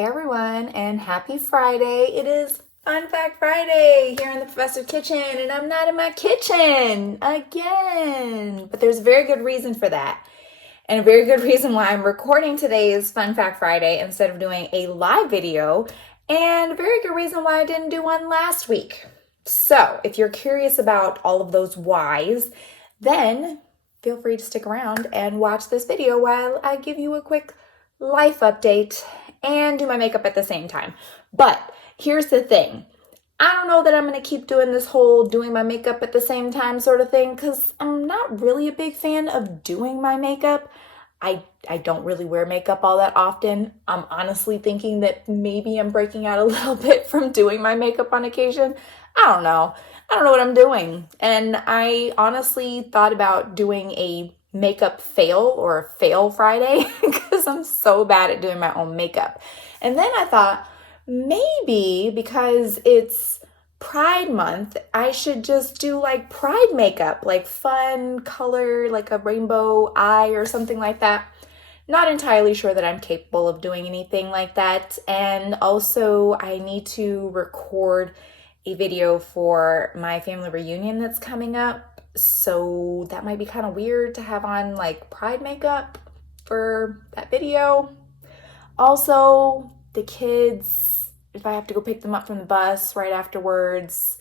Hey everyone, and happy Friday. It is Fun Fact Friday here in the Professor Kitchen, and I'm not in my kitchen again. But there's a very good reason for that. And a very good reason why I'm recording today's Fun Fact Friday instead of doing a live video, and a very good reason why I didn't do one last week. So, if you're curious about all of those whys, then feel free to stick around and watch this video while I give you a quick life update and do my makeup at the same time. But here's the thing. I don't know that I'm going to keep doing this whole doing my makeup at the same time sort of thing because I'm not really a big fan of doing my makeup. I don't really wear makeup all that often. I'm honestly thinking that maybe I'm breaking out a little bit from doing my makeup on occasion. I don't know. I don't know what I'm doing. And I honestly thought about doing a makeup fail or a fail Friday because I'm so bad at doing my own makeup. And then I thought maybe because it's Pride Month, I should just do like Pride makeup, like fun color, like a rainbow eye or something like that. Not entirely sure that I'm capable of doing anything like that. And also I need to record a video for my family reunion that's coming up. So that might be kind of weird to have on like Pride makeup for that video. Also, the kids, if I have to go pick them up from the bus right afterwards,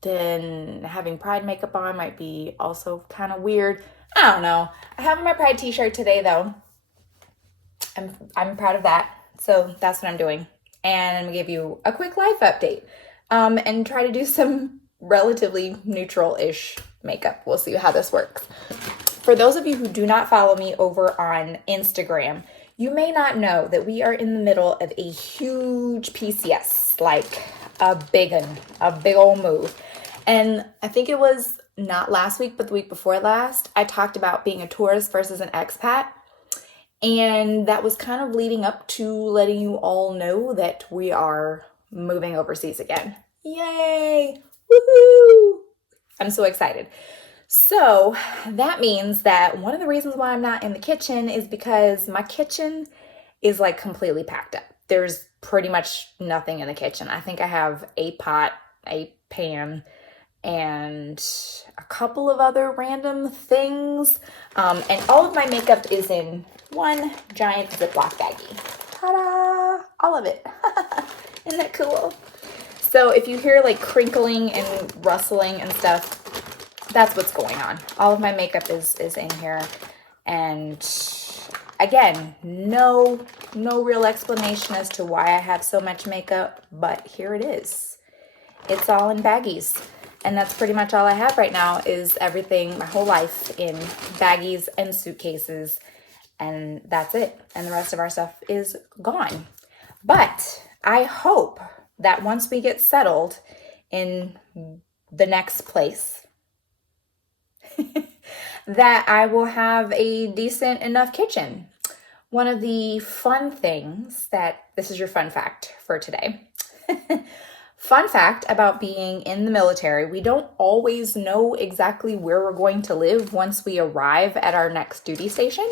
then having Pride makeup on might be also kind of weird. I don't know. I have my Pride t-shirt today though. I'm proud of that. So that's what I'm doing. And I'm gonna give you a quick life update. And try to do some relatively neutral-ish makeup. We'll see how this works. For those of you who do not follow me over on Instagram, you may not know that we are in the middle of a huge PCS, like a big old move. And I think it was not last week, but the week before last, I talked about being a tourist versus an expat. And that was kind of leading up to letting you all know that we are moving overseas again. Yay! Woohoo! I'm so excited. So that means that one of the reasons why I'm not in the kitchen is because my kitchen is like completely packed up. There's pretty much nothing in the kitchen. I think I have a pot, a pan, and a couple of other random things. And all of my makeup is in one giant Ziploc baggie. Ta-da! All of it. Isn't that cool? So if you hear like crinkling and rustling and stuff, that's what's going on. All of my makeup is in here. And again, no real explanation as to why I have so much makeup, but here it is. It's all in baggies. And that's pretty much all I have right now is everything, my whole life in baggies and suitcases. And that's it. And the rest of our stuff is gone. But I hope that once we get settled in the next place, that I will have a decent enough kitchen. One of the fun things this is your fun fact for today. Fun fact about being in the military, we don't always know exactly where we're going to live once we arrive at our next duty station.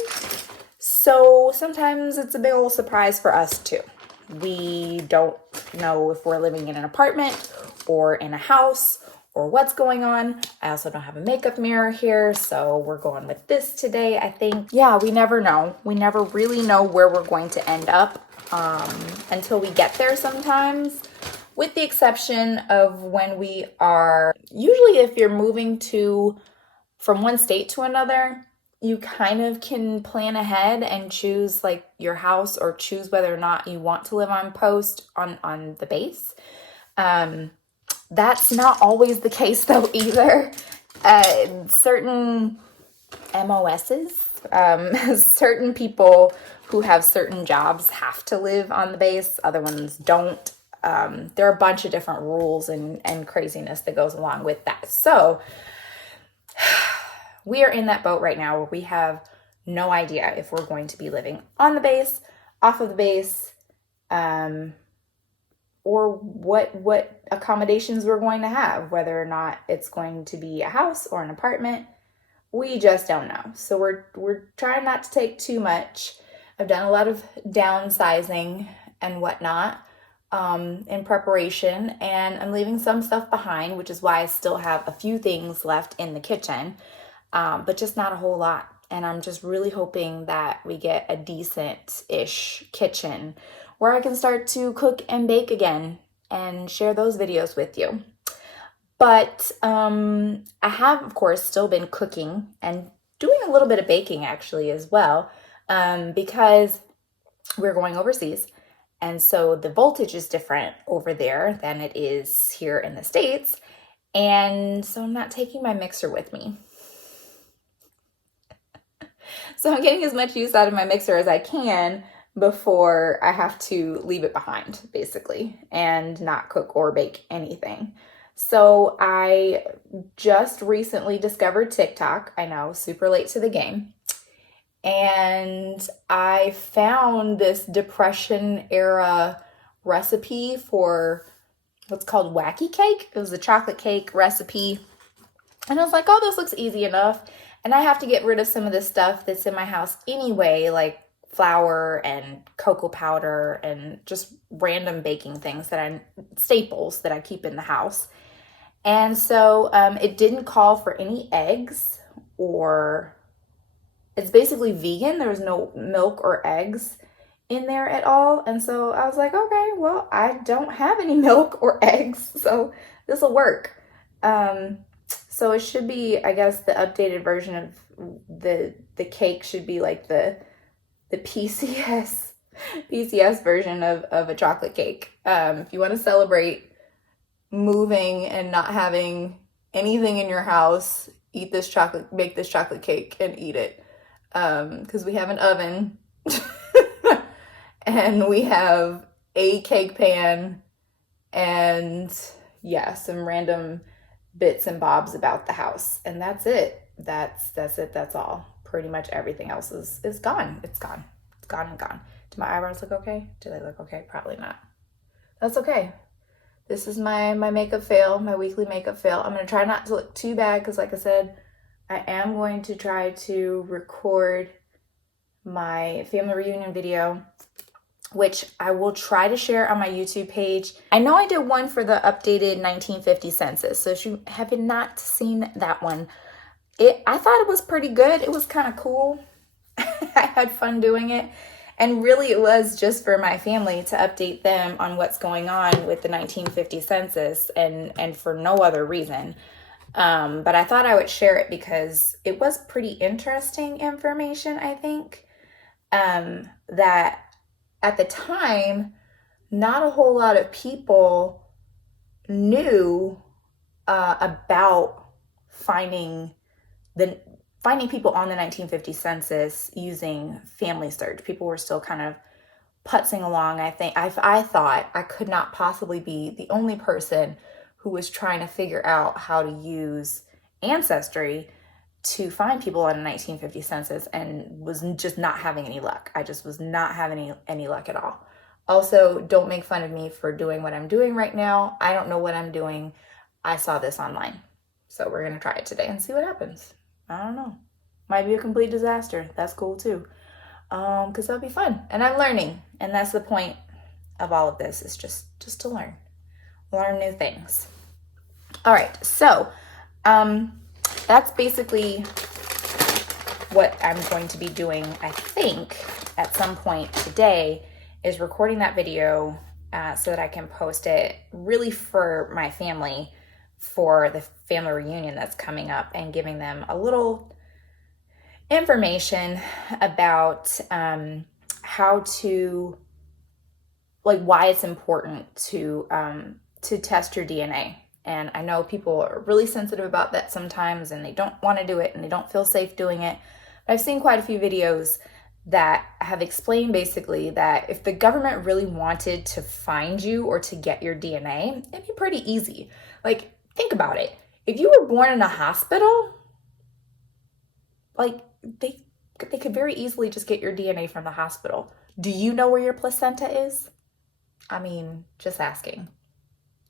So sometimes it's a big old surprise for us too. We don't know if we're living in an apartment or in a house or what's going on. I also don't have a makeup mirror here, so we're going with this today, I think. Yeah, we never know. We never really know where we're going to end up until we get there sometimes, with the exception of when we are, usually if you're moving from one state to another, you kind of can plan ahead and choose like your house or choose whether or not you want to live on post on the base. That's not always the case though either. Certain MOSs, certain people who have certain jobs have to live on the base, other ones don't. There are a bunch of different rules and craziness that goes along with that. So we are in that boat right now where we have no idea if we're going to be living on the base, off of the base, or what accommodations we're going to have, whether or not it's going to be a house or an apartment. We just don't know. So we're trying not to take too much. I've done a lot of downsizing and whatnot in preparation, and I'm leaving some stuff behind, which is why I still have a few things left in the kitchen, but just not a whole lot. And I'm just really hoping that we get a decent-ish kitchen where I can start to cook and bake again and share those videos with you. But I have, of course, still been cooking and doing a little bit of baking actually as well, because we're going overseas. And so the voltage is different over there than it is here in the States. And so I'm not taking my mixer with me. So I'm getting as much use out of my mixer as I can before I have to leave it behind, basically, and not cook or bake anything. So I just recently discovered TikTok. I know, super late to the game. And I found this Depression era recipe for what's called wacky cake. It was a chocolate cake recipe. And I was like, oh, this looks easy enough. And I have to get rid of some of the stuff that's in my house anyway, like flour and cocoa powder and just random baking things staples that I keep in the house. And so it didn't call for any eggs, or it's basically vegan. There was no milk or eggs in there at all. And so I was like, okay, well, I don't have any milk or eggs, so this will work. So it should be, I guess, the updated version of the cake should be like the PCS version of a chocolate cake. If you want to celebrate moving and not having anything in your house, make this chocolate cake and eat it. Because we have an oven and we have a cake pan and some random bits and bobs about the house, and that's it. That's all. Pretty much everything else is gone. It's gone and gone. Do my eyebrows look okay? Do they look okay? Probably not. That's okay. This is my makeup fail, my weekly makeup fail. I'm gonna try not to look too bad, because like I said, I am going to try to record my family reunion video, which I will try to share on my YouTube page. I know I did one for the updated 1950 census, so if you have not seen that one, I thought it was pretty good. It was kind of cool. I had fun doing it. And really it was just for my family to update them on what's going on with the 1950 census, and for no other reason. But I thought I would share it because it was pretty interesting information, I think, that at the time, not a whole lot of people knew about finding people on the 1950 census using family search. People were still kind of putzing along. I thought I could not possibly be the only person who was trying to figure out how to use Ancestry to find people on a 1950 census, and was just not having any luck. I just was not having any luck at all. Also, don't make fun of me for doing what I'm doing right now. I don't know what I'm doing. I saw this online. So we're going to try it today and see what happens. I don't know. Might be a complete disaster. That's cool too. Because that'll be fun. And I'm learning. And that's the point of all of this, is just to learn. Learn new things. All right. So that's basically what I'm going to be doing, I think, at some point today, is recording that video so that I can post it really for my family, for the family reunion that's coming up, and giving them a little information about how to, like, why it's important to test your DNA. And I know people are really sensitive about that sometimes, and they don't want to do it, and they don't feel safe doing it. But I've seen quite a few videos that have explained basically that if the government really wanted to find you or to get your DNA, it'd be pretty easy. Like, think about it. If you were born in a hospital, like, they could very easily just get your DNA from the hospital. Do you know where your placenta is? I mean, just asking.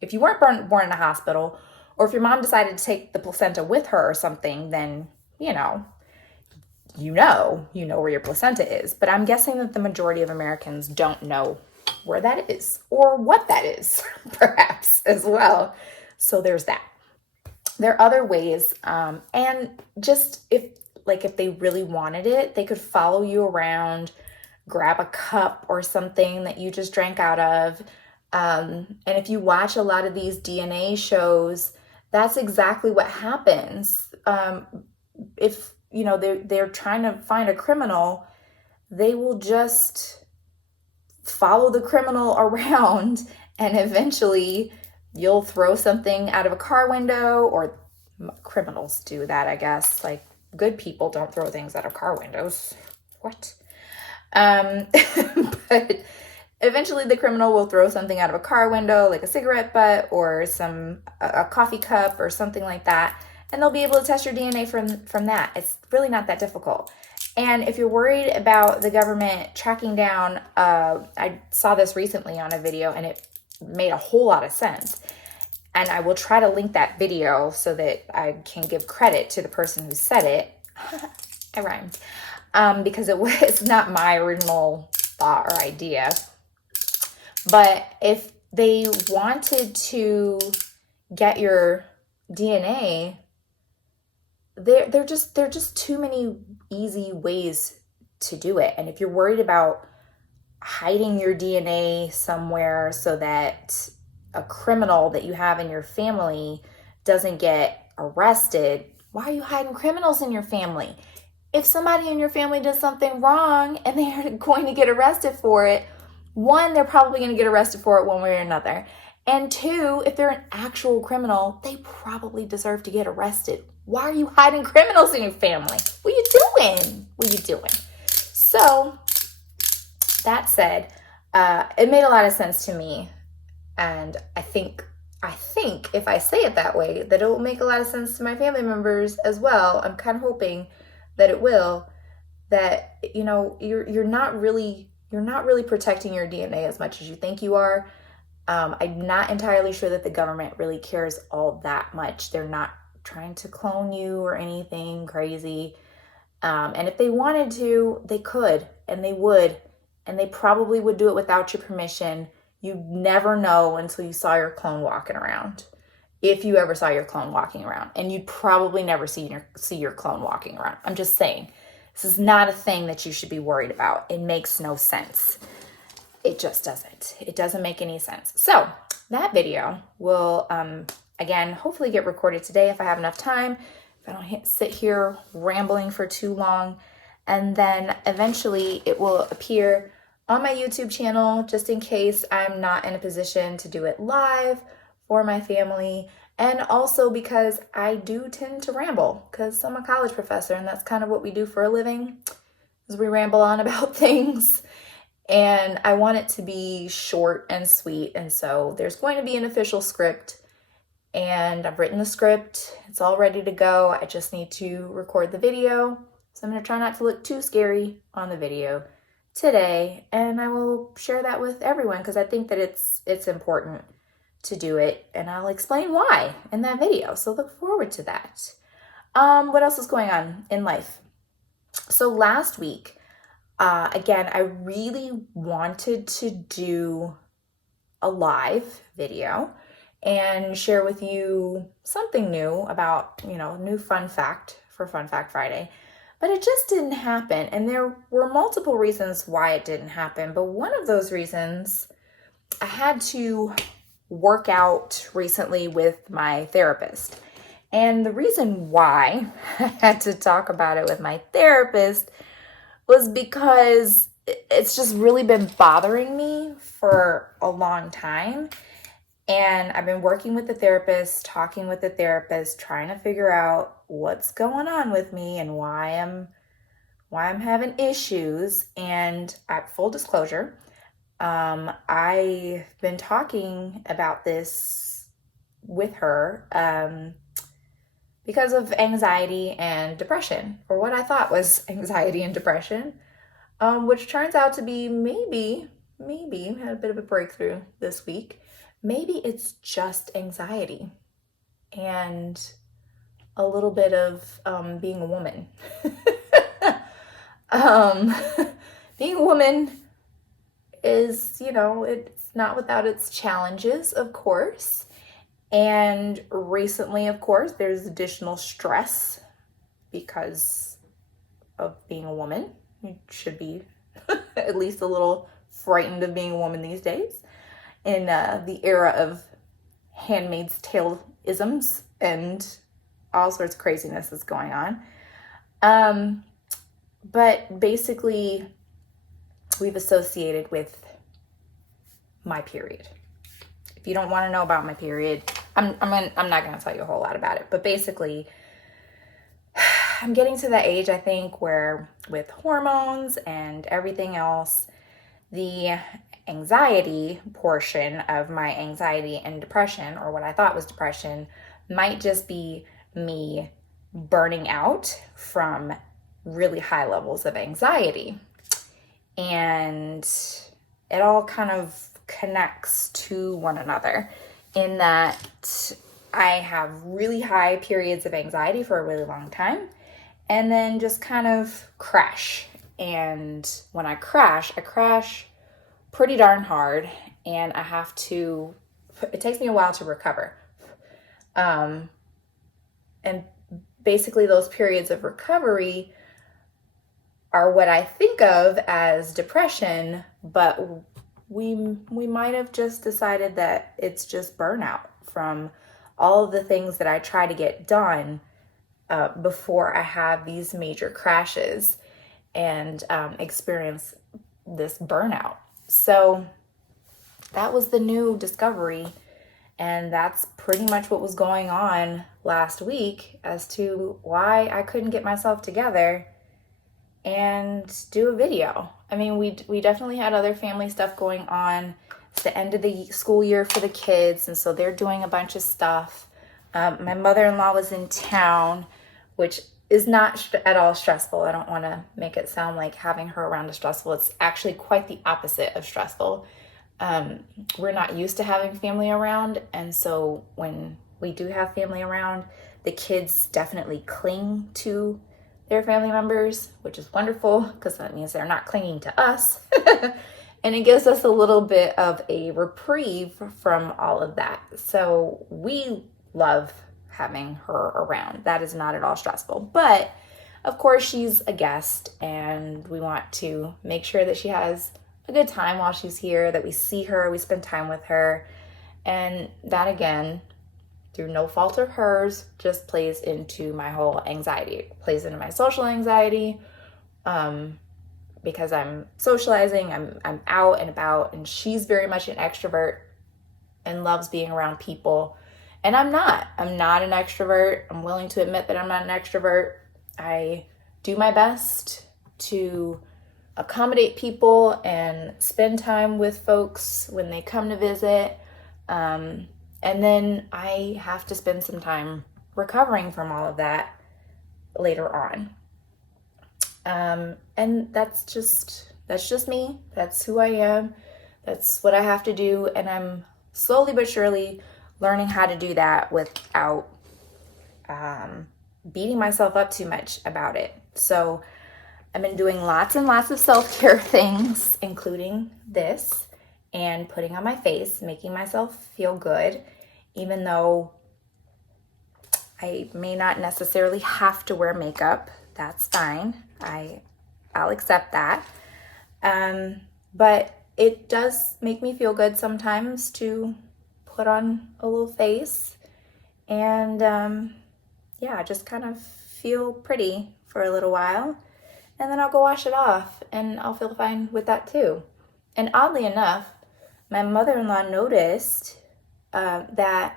If you weren't born in a hospital, or if your mom decided to take the placenta with her or something, then, you know where your placenta is. But I'm guessing that the majority of Americans don't know where that is or what that is, perhaps as well. So there's that. There are other ways, and just if they really wanted it, they could follow you around, grab a cup or something that you just drank out of. And if you watch a lot of these DNA shows, that's exactly what happens. If they're trying to find a criminal, they will just follow the criminal around, and eventually you'll throw something out of a car window, or criminals do that, I guess. Like, good people don't throw things out of car windows. What? But eventually the criminal will throw something out of a car window, like a cigarette butt or a coffee cup or something like that, and they'll be able to test your DNA from that. It's really not that difficult. And if you're worried about the government tracking down, I saw this recently on a video and it made a whole lot of sense. And I will try to link that video so that I can give credit to the person who said it. I rhymed. Because it was not my original thought or idea. But if they wanted to get your DNA, there are just too many easy ways to do it. And if you're worried about hiding your DNA somewhere so that a criminal that you have in your family doesn't get arrested, why are you hiding criminals in your family? If somebody in your family does something wrong and they are going to get arrested for it, one, they're probably going to get arrested for it one way or another. And two, if they're an actual criminal, they probably deserve to get arrested. Why are you hiding criminals in your family? What are you doing? What are you doing? So, that said, it made a lot of sense to me. And I think if I say it that way, that it will make a lot of sense to my family members as well. I'm kind of hoping that it will, that, you're not really protecting your DNA as much as you think you are. I'm not entirely sure that the government really cares all that much. They're not trying to clone you or anything crazy. And if they wanted to, they could, and they would, and they probably would do it without your permission. You never know until you saw your clone walking around. If you ever saw your clone walking around, and you'd probably never see your clone walking around. I'm just saying, this is not a thing that you should be worried about. It makes no sense. It just doesn't. It doesn't make any sense. So that video will, again, hopefully get recorded today if I have enough time, if I don't sit here rambling for too long. And then eventually it will appear on my YouTube channel, just in case I'm not in a position to do it live for my family. And also because I do tend to ramble, because I'm a college professor and that's kind of what we do for a living, is we ramble on about things. And I want it to be short and sweet. And so there's going to be an official script, and I've written the script. It's all ready to go. I just need to record the video. So I'm going to try not to look too scary on the video today. And I will share that with everyone because I think that it's important to do it. And I'll explain why in that video. So look forward to that. What else is going on in life? So last week, again, I really wanted to do a live video and share with you something new about, new fun fact for Fun Fact Friday. But it just didn't happen. And there were multiple reasons why it didn't happen. But one of those reasons, I had to work out recently with my therapist. And the reason why I had to talk about it with my therapist was because it's just really been bothering me for a long time. And I've been working with the therapist, talking with the therapist, trying to figure out what's going on with me and why I'm having issues. And full disclosure, I've been talking about this with her because of anxiety and depression, or what I thought was anxiety and depression, which turns out to be maybe had a bit of a breakthrough this week. Maybe it's just anxiety and a little bit of being a woman. Being a woman is, it's not without its challenges, of course. And recently, of course, there's additional stress because of being a woman. You should be at least a little frightened of being a woman these days in the era of Handmaid's Tale isms and all sorts of craziness that's going on. But basically, we've associated with my period. If you don't want to know about my period, I'm not going to tell you a whole lot about it. But basically, I'm getting to that age, I think, where with hormones and everything else, the anxiety portion of my anxiety and depression, or what I thought was depression, might just be me burning out from really high levels of anxiety. And it all kind of connects to one another in that I have really high periods of anxiety for a really long time and then just kind of crash. And when I crash pretty darn hard, and it takes me a while to recover. And basically those periods of recovery are what I think of as depression, but we might have just decided that it's just burnout from all of the things that I try to get done before I have these major crashes and experience this burnout. So that was the new discovery, and that's pretty much what was going on last week as to why I couldn't get myself together and do a video. I mean, we definitely had other family stuff going on. It's the end of the school year for the kids, and so they're doing a bunch of stuff. My mother-in-law was in town, which is not at all stressful. I don't want to make it sound like having her around is stressful. It's actually quite the opposite of stressful. We're not used to having family around, and so when we do have family around, the kids definitely cling to their family members, which is wonderful because that means they're not clinging to us. And it gives us a little bit of a reprieve from all of that. So we love having her around. That is not at all stressful. But of course, she's a guest, and we want to make sure that she has a good time while she's here, that we see her, we spend time with her. And that, again, through no fault of hers, just plays into my whole anxiety. It plays into my social anxiety because I'm socializing, I'm out and about, and she's very much an extrovert and loves being around people. And I'm not an extrovert. I'm willing to admit that I'm not an extrovert. I do my best to accommodate people and spend time with folks when they come to visit. And then I have to spend some time recovering from all of that later on. And that's just me. That's who I am. That's what I have to do. And I'm slowly but surely learning how to do that without beating myself up too much about it. So I've been doing lots and lots of self-care things, including this, and putting on my face, making myself feel good, even though I may not necessarily have to wear makeup. That's fine. I'll accept that. But it does make me feel good sometimes to put on a little face and just kind of feel pretty for a little while. And then I'll go wash it off and I'll feel fine with that too. And oddly enough, my mother-in-law noticed that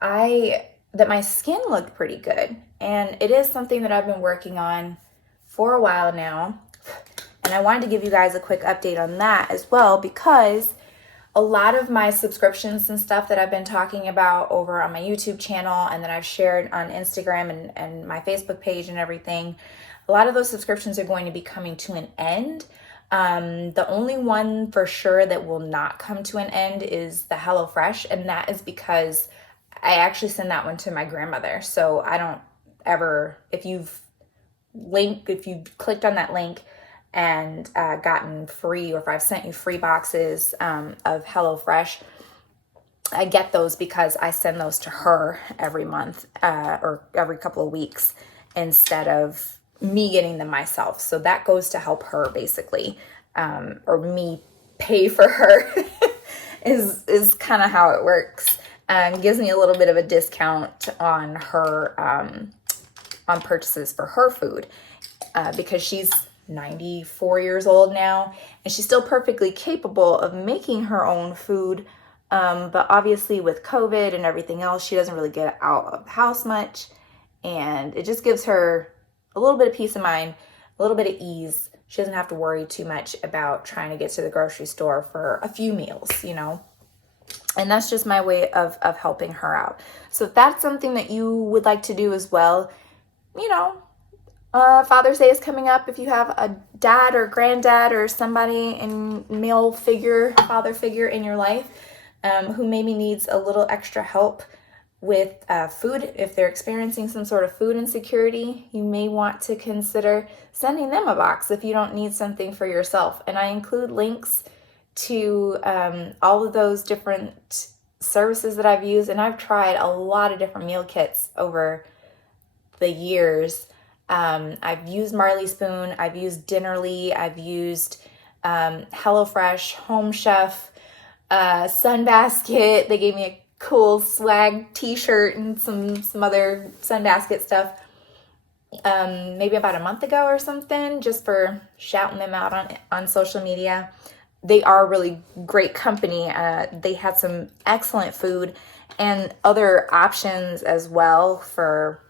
my skin looked pretty good. And it is something that I've been working on for a while now. And I wanted to give you guys a quick update on that as well, because a lot of my subscriptions and stuff that I've been talking about over on my YouTube channel and that I've shared on Instagram and my Facebook page and everything, a lot of those subscriptions are going to be coming to an end. The only one for sure that will not come to an end is the HelloFresh, and that is because I actually send that one to my grandmother. So I don't ever, if you've clicked on that link, and gotten free, or if I've sent you free boxes of HelloFresh, I get those because I send those to her every month or every couple of weeks instead of me getting them myself. So that goes to help her basically, or me pay for her is kind of how it works. Gives me a little bit of a discount on her on purchases for her food because she's 94 years old now and she's still perfectly capable of making her own food. But obviously with COVID and everything else, she doesn't really get out of the house much. And it just gives her a little bit of peace of mind, a little bit of ease. She doesn't have to worry too much about trying to get to the grocery store for a few meals, you know. And that's just my way of helping her out. So if that's something that you would like to do as well, you know, Father's Day is coming up. If you have a dad or granddad or somebody in male figure, father figure in your life, who maybe needs a little extra help with food, if they're experiencing some sort of food insecurity, you may want to consider sending them a box if you don't need something for yourself. And I include links to all of those different services that I've used, and I've tried a lot of different meal kits over the years. I've used Marley Spoon, I've used Dinnerly, I've used HelloFresh, Home Chef, Sunbasket. They gave me a cool swag t-shirt and some other Sunbasket stuff maybe about a month ago or something, just for shouting them out on social media. They are really great company. They had some excellent food and other options as well for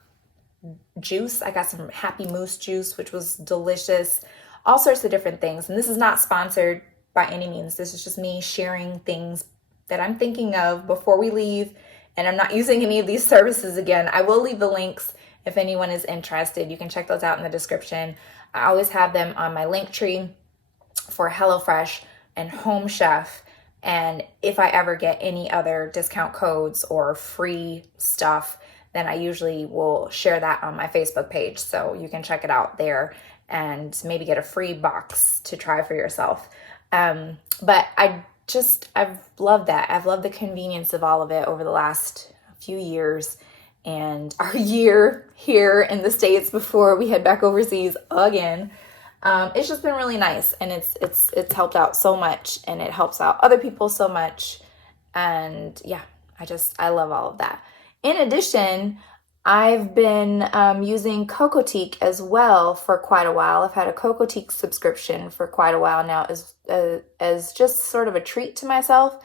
juice. I got some Happy Moose juice, which was delicious. All sorts of different things. And this is not sponsored by any means. This is just me sharing things that I'm thinking of before we leave. And I'm not using any of these services again. I will leave the links if anyone is interested. You can check those out in the description. I always have them on my link tree for HelloFresh and Home Chef. And if I ever get any other discount codes or free stuff, then I usually will share that on my Facebook page. So you can check it out there and maybe get a free box to try for yourself. But I've loved that. I've loved the convenience of all of it over the last few years and our year here in the States before we head back overseas again. It's just been really nice, and it's helped out so much, and it helps out other people so much. And yeah, I love all of that. In addition, I've been using Cocotique as well for quite a while. I've had a Cocotique subscription for quite a while now as just sort of a treat to myself.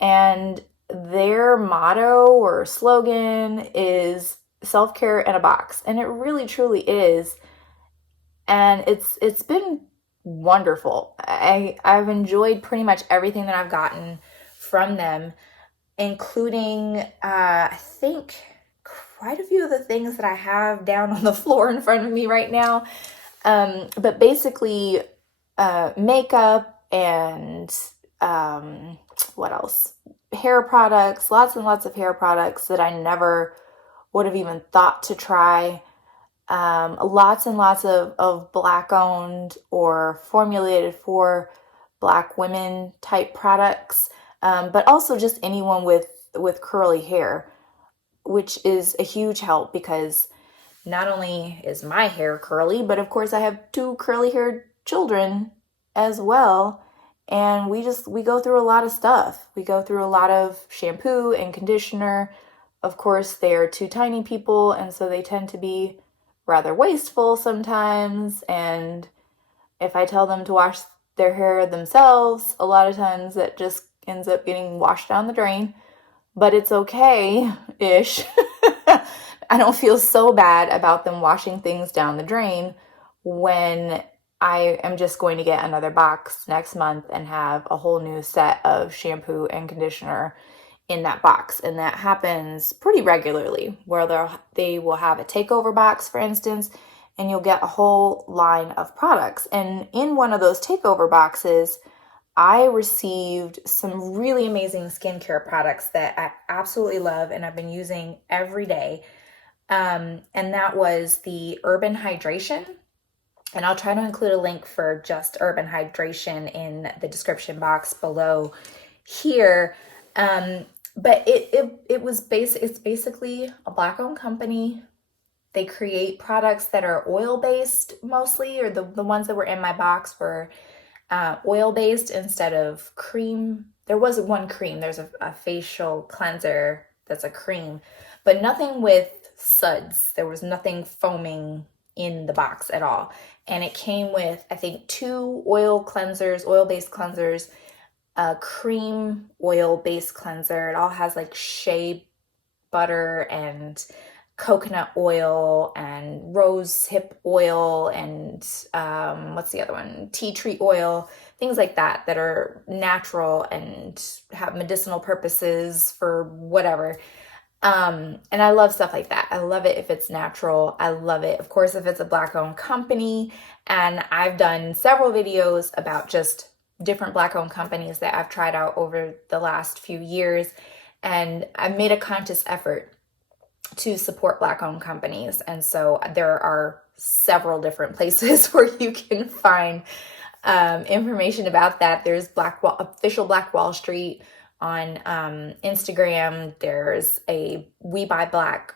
And their motto or slogan is self-care in a box. And it really, truly is. And it's been wonderful. I've enjoyed pretty much everything that I've gotten from them, including, I think, quite a few of the things that I have down on the floor in front of me right now. But basically, makeup and what else? Hair products, lots and lots of hair products that I never would have even thought to try. Lots and lots of Black-owned or formulated for Black women type products, but also just anyone with curly hair, which is a huge help because not only is my hair curly, but of course I have 2 curly-haired children as well, and we go through a lot of stuff. We go through a lot of shampoo and conditioner. Of course, they are 2 tiny people, and so they tend to be rather wasteful sometimes, and if I tell them to wash their hair themselves, a lot of times that just ends up getting washed down the drain, but it's okay-ish. I don't feel so bad about them washing things down the drain when I am just going to get another box next month and have a whole new set of shampoo and conditioner in that box. And that happens pretty regularly, where they will have a takeover box, for instance, and you'll get a whole line of products. And in one of those takeover boxes, I received some really amazing skincare products that I absolutely love and I've been using every day. And that was the Urban Hydration And I'll try to include a link for Just Urban Hydration in the description box below here. But it's basically a Black-owned company. They create products that are oil-based mostly, or the ones that were in my box were oil-based instead of cream. There was one cream. There's a facial cleanser that's a cream, but nothing with suds. There was nothing foaming in the box at all. And it came with, I think, 2 oil-based cleansers, a cream oil-based cleanser. It all has like shea butter and coconut oil and rose hip oil and what's the other one? Tea tree oil, things like that are natural and have medicinal purposes for whatever. And I love stuff like that. I love it if it's natural. I love it, of course, if it's a Black-owned company. And I've done several videos about just different Black-owned companies that I've tried out over the last few years. And I've made a conscious effort to support Black-owned companies. And so there are several different places where you can find information about that. There's official Black Wall Street on Instagram. There's a We Buy Black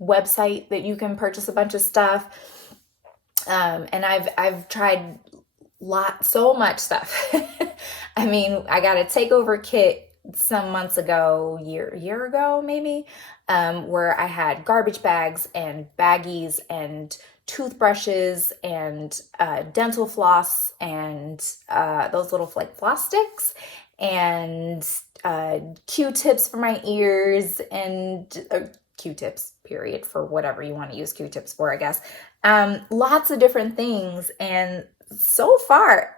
website that you can purchase a bunch of stuff. And I've tried so much stuff. I mean, I got a takeover kit some months ago, year ago maybe, where I had garbage bags and baggies and toothbrushes and dental floss and those little like floss sticks and Q-tips for my ears and Q-tips, period, for whatever you want to use Q-tips for, I guess. Lots of different things, and so far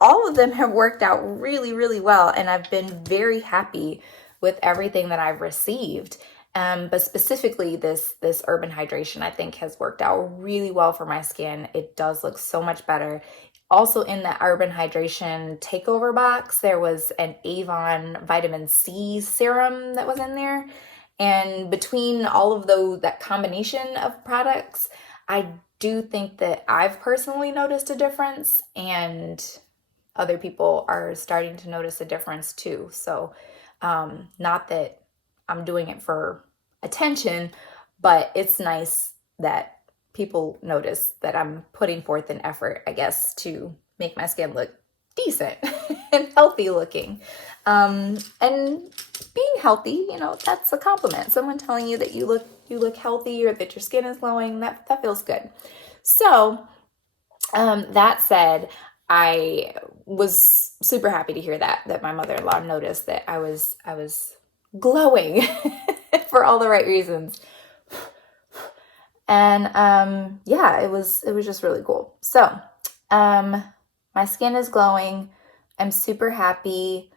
all of them have worked out really, really well, and I've been very happy with everything that I've received. But specifically this Urban Hydration, I think, has worked out really well for my skin. It does look so much better. Also in the Urban Hydration takeover box, there was an Avon vitamin C serum that was in there. And between all of that combination of products, I do think that I've personally noticed a difference, and other people are starting to notice a difference too. So not that I'm doing it for attention, but it's nice that people notice that I'm putting forth an effort, I guess, to make my skin look decent and healthy looking. And being healthy, that's a compliment. Someone telling you that you look healthy or that your skin is glowing, that feels good. So that said, I was super happy to hear that my mother-in-law noticed that I was glowing for all the right reasons. And yeah, it was just really cool. So my skin is glowing. I'm super happy.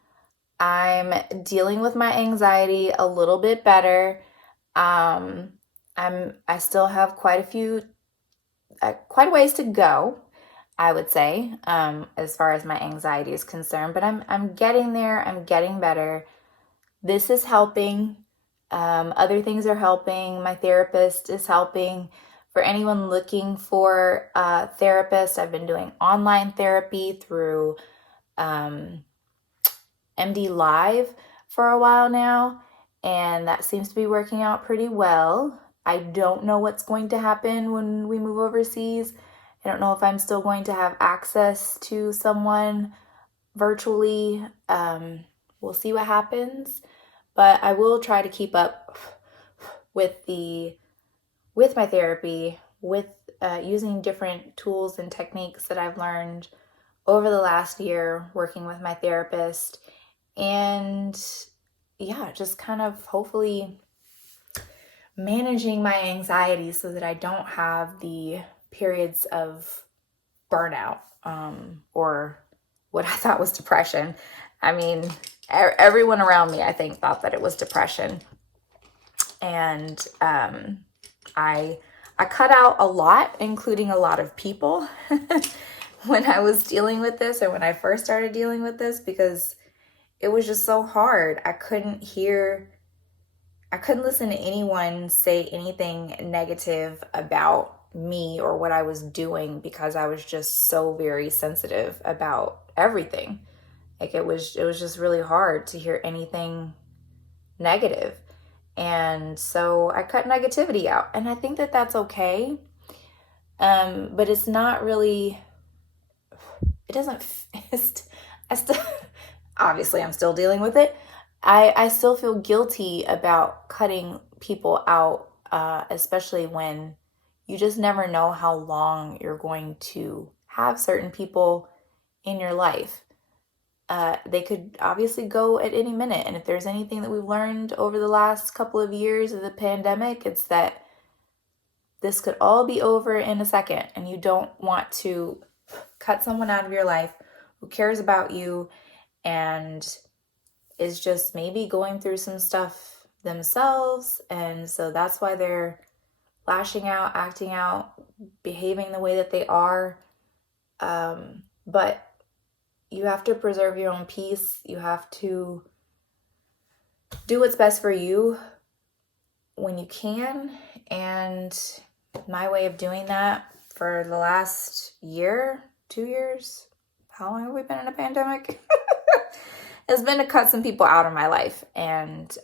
I'm dealing with my anxiety a little bit better. I still have quite a ways to go, I would say, as far as my anxiety is concerned, but I'm getting there. I'm getting better. This is helping. Other things are helping. My therapist is helping. For anyone looking for a therapist, I've been doing online therapy through MD Live for a while now, and that seems to be working out pretty well. I don't know what's going to happen when we move overseas. I don't know if I'm still going to have access to someone virtually. We'll see what happens, but I will try to keep up with my therapy, with using different tools and techniques that I've learned over the last year working with my therapist, and yeah, just kind of hopefully managing my anxiety so that I don't have the periods of burnout or what I thought was depression. I mean, everyone around me, I think, thought that it was depression. And I cut out a lot, including a lot of people when I was dealing with this, or when I first started dealing with this, because it was just so hard. I couldn't listen to anyone say anything negative about me or what I was doing because I was just so very sensitive about everything. Like it was just really hard to hear anything negative. And so I cut negativity out, and I think that that's okay. But it's not really, it doesn't, I still, obviously I'm still dealing with it. I still feel guilty about cutting people out, especially when you just never know how long you're going to have certain people in your life. They could obviously go at any minute. And if there's anything that we've learned over the last couple of years of the pandemic, it's that this could all be over in a second. And you don't want to cut someone out of your life who cares about you and is just maybe going through some stuff themselves. And so that's why they're lashing out, acting out, behaving the way that they are. But you have to preserve your own peace. You have to do what's best for you when you can. And my way of doing that for the last year, 2 years, how long have we been in a pandemic? Has been to cut some people out of my life. And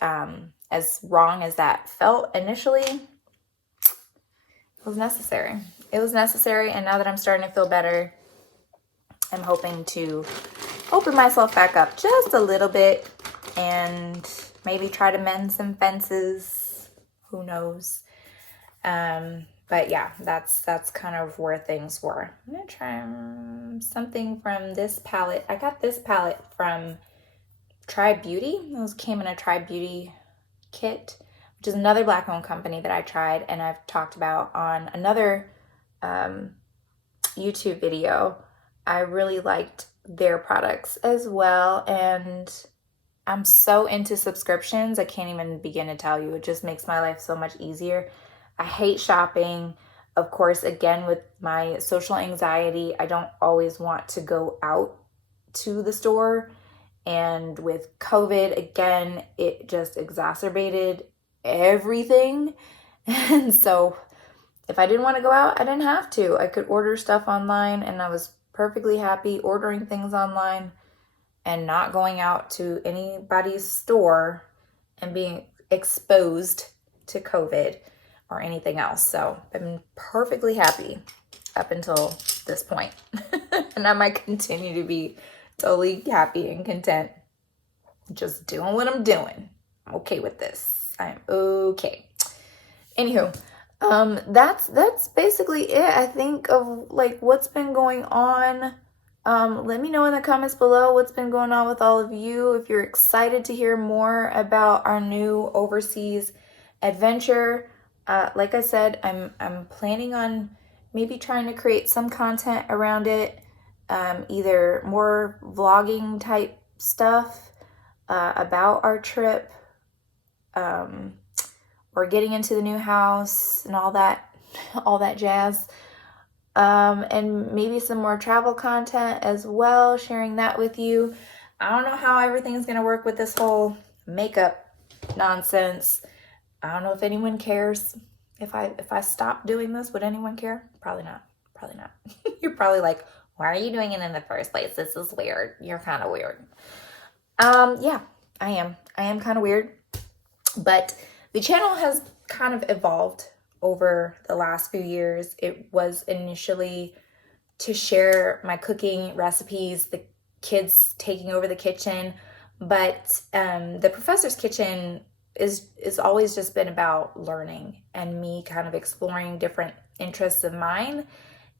as wrong as that felt initially, it was necessary. It was necessary. And now that I'm starting to feel better, I'm hoping to open myself back up just a little bit and maybe try to mend some fences. Who knows? But yeah, that's kind of where things were. I'm going to try something from this palette. I got this palette from Tribe Beauty. Those came in a Tribe Beauty kit, which is another Black-owned company that I tried and I've talked about on another YouTube video. I really liked their products as well, and I'm so into subscriptions. I can't even begin to tell you. It just makes my life so much easier. I hate shopping. Of course, again, with my social anxiety, I don't always want to go out to the store. And with COVID, again, it just exacerbated everything. And so if I didn't want to go out, I didn't have to. I could order stuff online, and I was perfectly happy ordering things online and not going out to anybody's store and being exposed to COVID or anything else. So I've been perfectly happy up until this point. And I might continue to be totally happy and content just doing what I'm doing. I'm okay with this. I'm okay. Anywho, that's basically it, I think, of like what's been going on. Let me know in the comments below what's been going on with all of you. If you're excited to hear more about our new overseas adventure, like I said, I'm planning on maybe trying to create some content around it, either more vlogging type stuff about our trip, or getting into the new house and all that jazz. And maybe some more travel content as well, sharing that with you. I don't know how everything's going to work with this whole makeup nonsense. I don't know if anyone cares. If I stop doing this, would anyone care? Probably not. Probably not. You're probably like, why are you doing it in the first place? This is weird. You're kind of weird. Yeah, I am. I am kind of weird. But the channel has kind of evolved over the last few years. It was initially to share my cooking recipes, the kids taking over the kitchen, but the Professor's Kitchen is always just been about learning and me kind of exploring different interests of mine.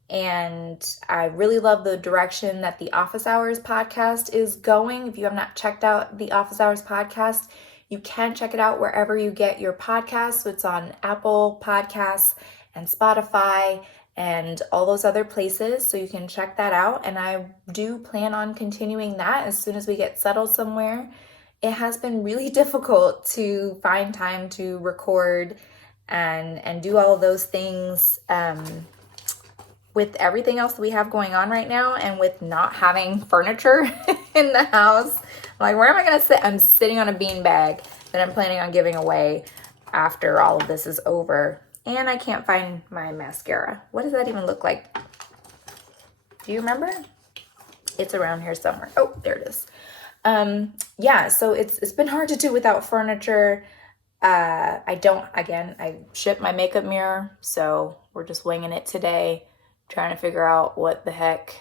And I really love the direction that the Office Hours podcast is going. If you have not checked out the Office Hours podcast, you can check it out wherever you get your podcasts. So it's on Apple Podcasts and Spotify and all those other places. So you can check that out. And I do plan on continuing that as soon as we get settled somewhere. It has been really difficult to find time to record and do all of those things with everything else that we have going on right now, and with not having furniture in the house. Like, where am I going to sit? I'm sitting on a beanbag that I'm planning on giving away after all of this is over. And I can't find my mascara. What does that even look like? Do you remember? It's around here somewhere. Oh, there it is. Yeah, so it's been hard to do without furniture. I shipped my makeup mirror, so we're just winging it today, trying to figure out what the heck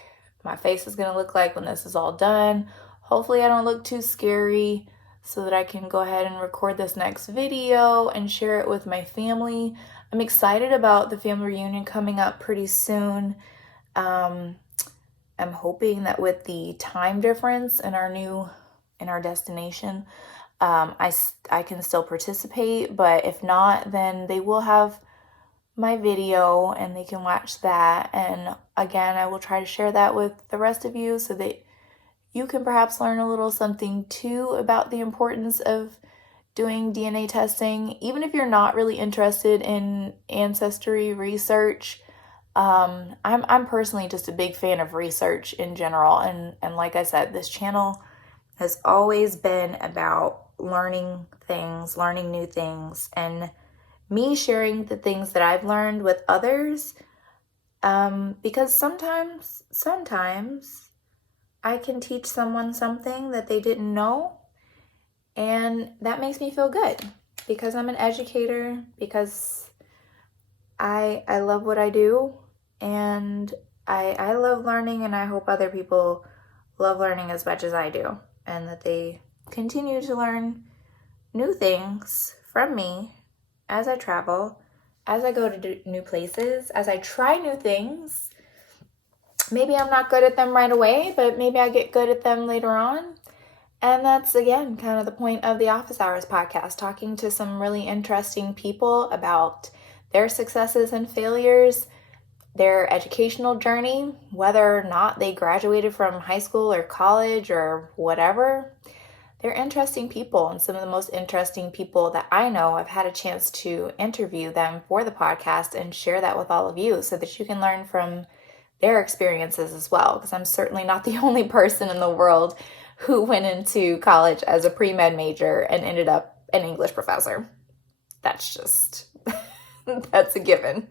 my face is gonna look like when this is all done. Hopefully I don't look too scary so that I can go ahead and record this next video and share it with my family. I'm excited about the family reunion coming up pretty soon. I'm hoping that with the time difference in our destination, I can still participate, but if not, then they will have my video and they can watch that. And again, I will try to share that with the rest of you so that you can perhaps learn a little something too about the importance of doing DNA testing. Even if you're not really interested in ancestry research, I'm personally just a big fan of research in general. And like I said, this channel has always been about learning things, learning new things, and me sharing the things that I've learned with others, because sometimes I can teach someone something that they didn't know, and that makes me feel good because I'm an educator, because I love what I do, and I love learning, and I hope other people love learning as much as I do, and that they continue to learn new things from me as I travel, as I go to new places, as I try new things. Maybe I'm not good at them right away, but maybe I get good at them later on. And that's, again, kind of the point of the Office Hours podcast, talking to some really interesting people about their successes and failures, their educational journey, whether or not they graduated from high school or college or whatever. They're interesting people, and some of the most interesting people that I know. I've had a chance to interview them for the podcast and share that with all of you so that you can learn from their experiences as well, because I'm certainly not the only person in the world who went into college as a pre-med major and ended up an English professor. That's just, that's a given.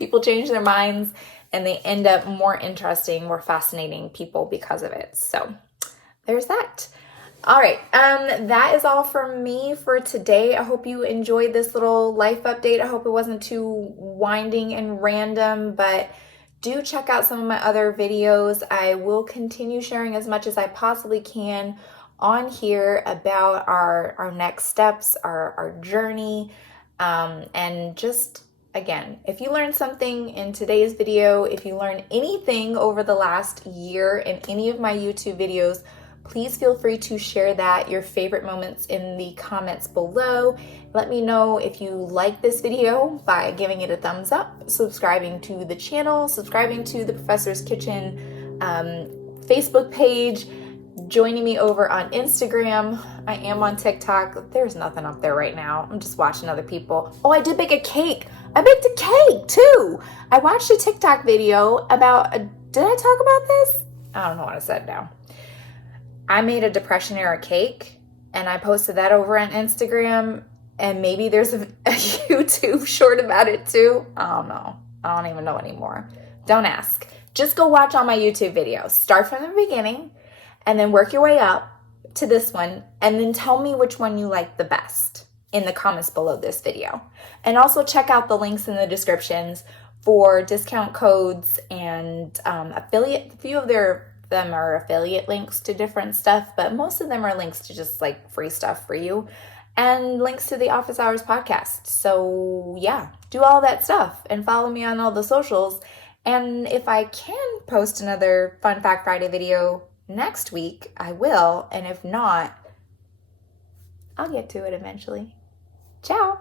People change their minds and they end up more interesting, more fascinating people because of it. So there's that. All right, that is all from me for today. I hope you enjoyed this little life update. I hope it wasn't too winding and random, but do check out some of my other videos. I will continue sharing as much as I possibly can on here about our next steps, our journey, and just, again, if you learned something in today's video, if you learned anything over the last year in any of my YouTube videos, please feel free to share that, your favorite moments, in the comments below. Let me know if you like this video by giving it a thumbs up, subscribing to the channel, subscribing to the Professor's Kitchen Facebook page, joining me over on Instagram. I am on TikTok. There's nothing up there right now. I'm just watching other people. Oh, I did bake a cake. I baked a cake too. I watched a TikTok video about, did I talk about this? I don't know what I said now. I made a Depression era cake and I posted that over on Instagram, and maybe there's a YouTube short about it too. I don't know. I don't even know anymore. Don't ask. Just go watch all my YouTube videos. Start from the beginning and then work your way up to this one, and then tell me which one you like the best in the comments below this video. And also check out the links in the descriptions for discount codes and affiliate. A few of them are affiliate links to different stuff, but most of them are links to just like free stuff for you, and links to the Office Hours podcast. So yeah, do all that stuff and follow me on all the socials. And if I can post another Fun Fact Friday video next week, I will. And if not, I'll get to it eventually. Ciao.